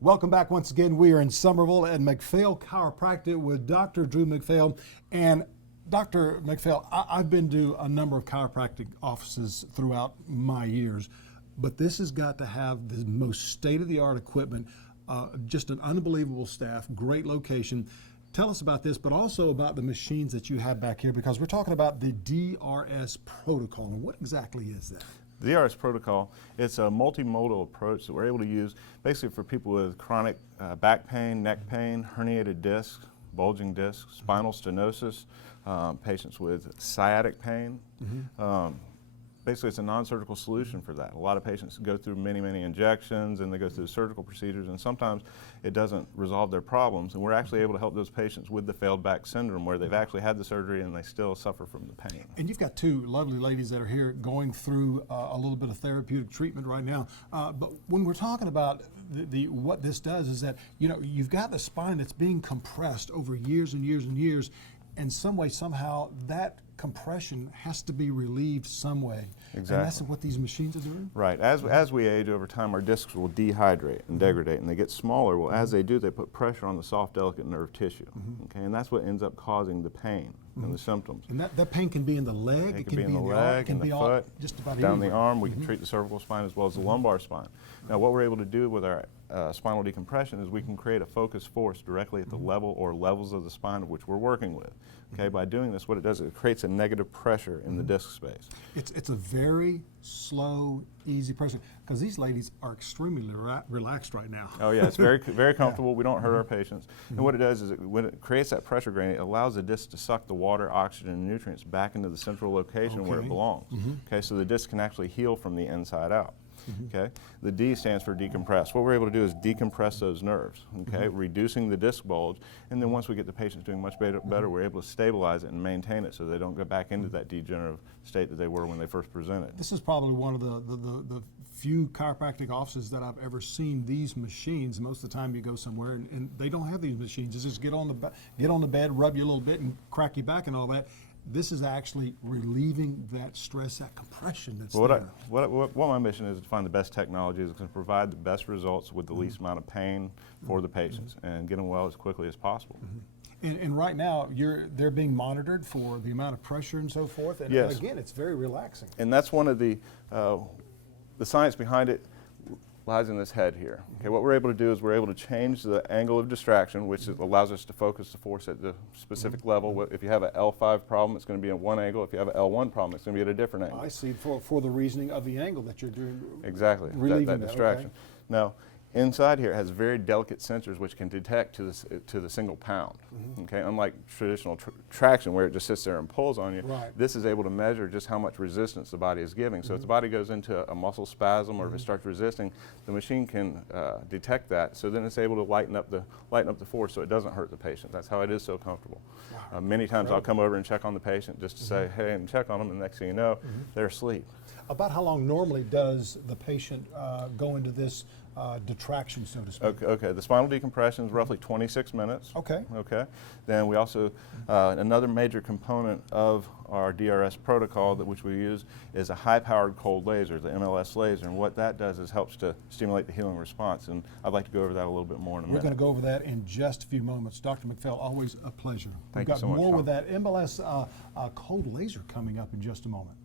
Welcome back once again. We are in Summerville at McPhail Chiropractic with Dr. Drew McPhail. And Dr. McPhail, I've been to a number of chiropractic offices throughout my years, but this has got to have the most state-of-the-art equipment, just an unbelievable staff, great location. Tell us about this, but also about the machines that you have back here, because we're talking about the DRS Protocol. And what exactly is that? The DRS Protocol, it's a multi-modal approach that we're able to use basically for people with chronic back pain, neck pain, herniated discs, bulging discs, spinal stenosis, patients with sciatic pain. Basically, it's a non-surgical solution for that. A lot of patients go through many, many injections and they go through surgical procedures, and sometimes it doesn't resolve their problems. And we're actually able to help those patients with the failed back syndrome, where they've actually had the surgery and they still suffer from the pain. And you've got two lovely ladies that are here going through a little bit of therapeutic treatment right now. But when we're talking about what this does is that, you know, you've got the spine that's being compressed over years and years and years. In some way, somehow, that compression has to be relieved some way. Exactly. And that's what these machines are doing? Right. As we age over time, our discs will dehydrate and degrade, and they get smaller. Well, as they do, they put pressure on the soft, delicate nerve tissue. Okay, and that's what ends up causing the pain and the symptoms. And that pain can be in the leg, it can be in the leg, in the foot, just about down anywhere. the arm. We can treat the cervical spine as well as the lumbar spine. Now, what we're able to do with our spinal decompression is we can create a focused force directly at the level or levels of the spine of which we're working with. Okay, by doing this, what it does is it creates a negative pressure in the disc space. It's a very slow, easy pressure, because these ladies are extremely relaxed right now. Oh yeah, it's very comfortable. We don't hurt our patients. And what it does is when it creates that pressure gradient, it allows the disc to suck the water, oxygen, and nutrients back into the central location where it belongs. Okay, so the disc can actually heal from the inside out. Okay, the D stands for decompress. What we're able to do is decompress those nerves, okay, reducing the disc bulge, and then once we get the patients doing much better, we're able to stabilize it and maintain it so they don't go back into that degenerative state that they were when they first presented. This is probably one of the few chiropractic offices that I've ever seen these machines. Most of the time you go somewhere and they don't have these machines. It's just get on the bed, rub you a little bit, and crack your back and all that. This is actually relieving that stress, that compression that's there. What my mission is to find the best technology that's going to provide the best results with the least amount of pain for the patients and get them well as quickly as possible. And right now, they're being monitored for the amount of pressure and so forth. And yes. Again, it's very relaxing. And that's one of the science behind it lies in this head here. Okay, what we're able to do is we're able to change the angle of distraction, which allows us to focus the force at the specific level. If you have an L5 problem, it's going to be at one angle. If you have an L1 problem, it's going to be at a different angle. I see, for the reasoning of the angle that you're doing. Exactly, that distraction. Okay. Now, inside here it has very delicate sensors which can detect to the single pound. Okay, unlike traditional traction where it just sits there and pulls on you, this is able to measure just how much resistance the body is giving. So if the body goes into a muscle spasm or if it starts resisting, the machine can detect that. So then it's able to lighten up the force so it doesn't hurt the patient. That's how it is so comfortable. Many times I'll come over and check on the patient just to say, hey, and check on them, and next thing you know, they're asleep. About how long normally does the patient go into this detraction, so to speak? Okay, the spinal decompression is roughly 26 minutes. Okay. Okay. Then we also, another major component of our DRS protocol which we use is a high-powered cold laser, the MLS laser, and what that does is helps to stimulate the healing response, and I'd like to go over that a little bit more in a minute. We're going to go over that in just a few moments. Dr. McPhail, always a pleasure. Thank you so much, We've got more Tom. with that MLS cold laser coming up in just a moment.